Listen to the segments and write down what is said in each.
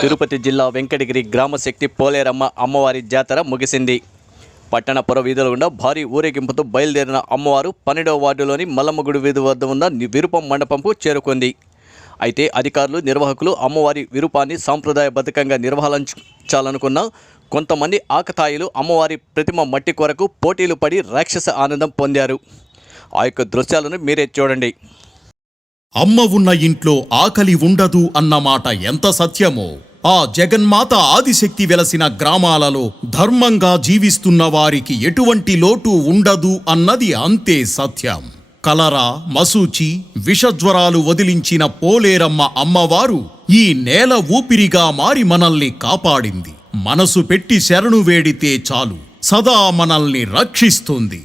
తిరుపతి జిల్లా వెంకటగిరి గ్రామ శక్తి పోలేరమ్మ అమ్మవారి జాతర ముగిసింది. పట్టణ పుర వీధుల గుండా భారీ ఊరేగింపుతో బయలుదేరిన అమ్మవారు పన్నెండవ వార్డులోని మల్లమ్మగుడి వీధి వద్ద ఉన్న విరూపం విరుపం మండపంకు చేరుకుంది. అయితే అధికారులు నిర్వాహకులు అమ్మవారి విరూపాన్ని సాంప్రదాయబద్ధకంగా నిర్వహించాలనుకున్న కొంతమంది ఆకతాయిలు అమ్మవారి ప్రతిమ మట్టి కొరకు పోటీలు పడి రాక్షస ఆనందం పొందారు. ఆ యొక్క దృశ్యాలను మీరే చూడండి. అమ్మ ఉన్న ఇంట్లో ఆకలి ఉండదు అన్నమాట ఎంత సత్యమో. ఆ జగన్మాత ఆదిశక్తి వెలసిన గ్రామాలలో ధర్మంగా జీవిస్తున్న వారికి ఎటువంటి లోటు ఉండదు అన్నది అంతే సత్యం. కలరా మసూచి విషజ్వరాలు వదిలించిన పోలేరమ్మ అమ్మవారు ఈ నేల ఊపిరిగా మారి మనల్ని కాపాడింది. మనసు పెట్టి శరణు వేడితే చాలు. సదా మనల్ని రక్షిస్తుంది.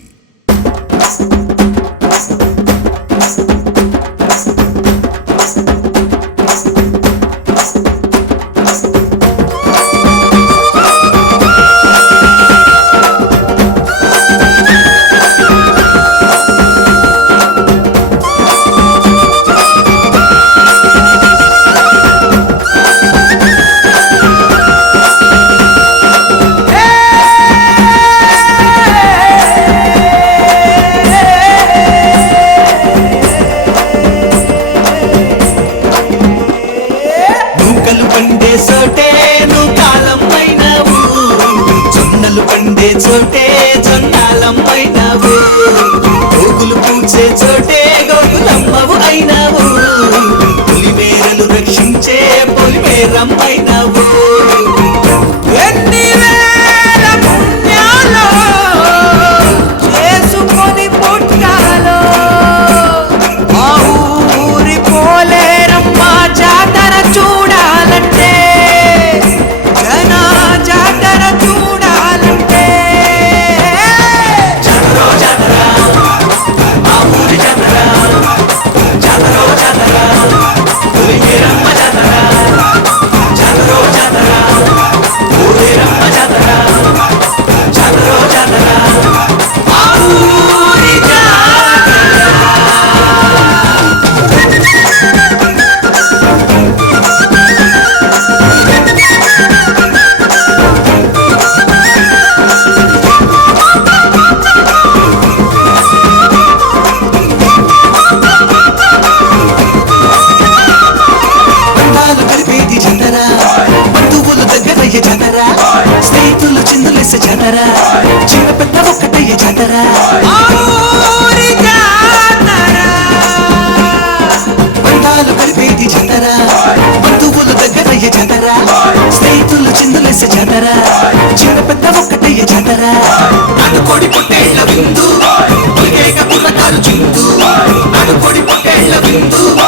జొన్నలు పండే చోటే జొన్నాలమ్మైనవు గోగులు పూచే చోటే గోగులమ్మవు జాతర. స్నేహితులు చిందులేసే జాతర. చిన్న పెద్ద ఒక్కటయ్యే జాతర. బంధాలు కలిపేది జాతర. బంధువులు దగ్గరయ్యే జాతర. స్నేహితులు చిందులేసే జాతర. చిన్న పెద్ద ఒక్కటయ్యే జాతర. అనుకోడి పొట్టేళ్ళ విందు. కుర్రకారు చిందు. అనుకోడి పొట్టేళ్ళ విందు.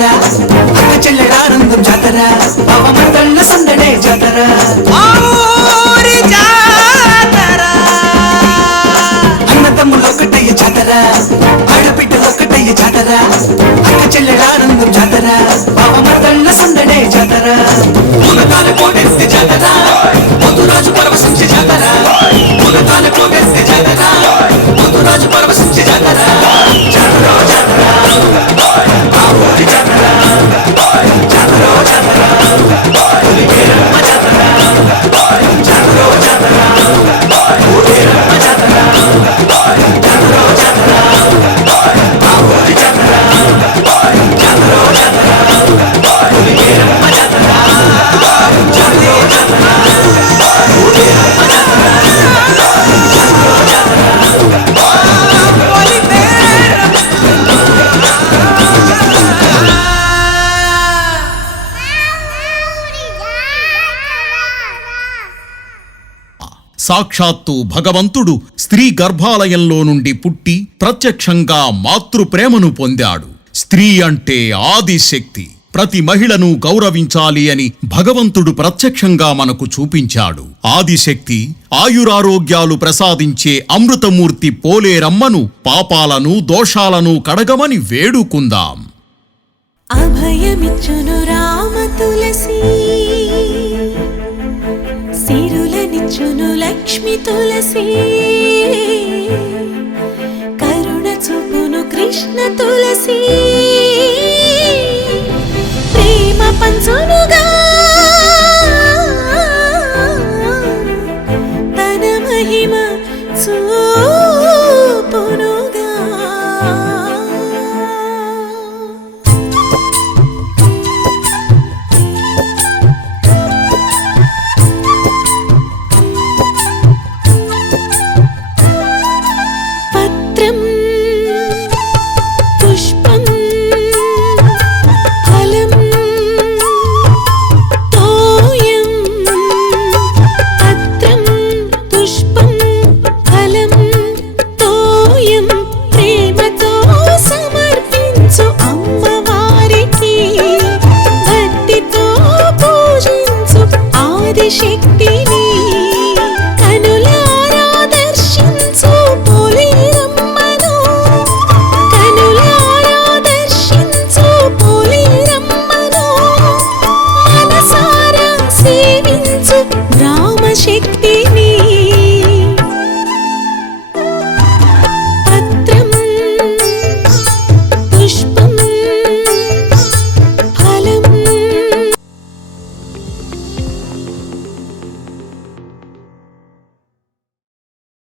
జాతర. అక్క చెల్లెల ఆనందం జాతర. అవమంతళ్ళ సందడే జాతర. అన్నదమ్ములు ఒకటయ్యే జాతర. ఆడబిడ్డలు ఒకటయ్యే జాతర. అక్క చెల్లెల ఆనందం జాతర. అవమంతళ్ళ సందడే జాతర. మునకాల కోటెత్తి జాతర. మధురాజు పరవశించే జాతర. మునకాల కోటెత్తి జాతర. మధురాజు పరవశించే జాతర జాతరో. సాక్షాత్తు భగవంతుడు స్త్రీ గర్భాలయంలో నుండి పుట్టి ప్రత్యక్షంగా మాతృప్రేమను పొందాడు. స్త్రీ అంటే ఆదిశక్తి. ప్రతి మహిళను గౌరవించాలి అని భగవంతుడు ప్రత్యక్షంగా మనకు చూపించాడు. ఆదిశక్తి ఆయురారోగ్యాలు ప్రసాదించే అమృతమూర్తి పోలేరమ్మను పాపాలను దోషాలను కడగమని వేడుకుందాం. అభయమిచ్చును రామ తులసీ. సిరులనిచ్చును లక్ష్మి తులసి. కరుణ చూపును కృష్ణ తులసి. ప్రేమ పంచునుగా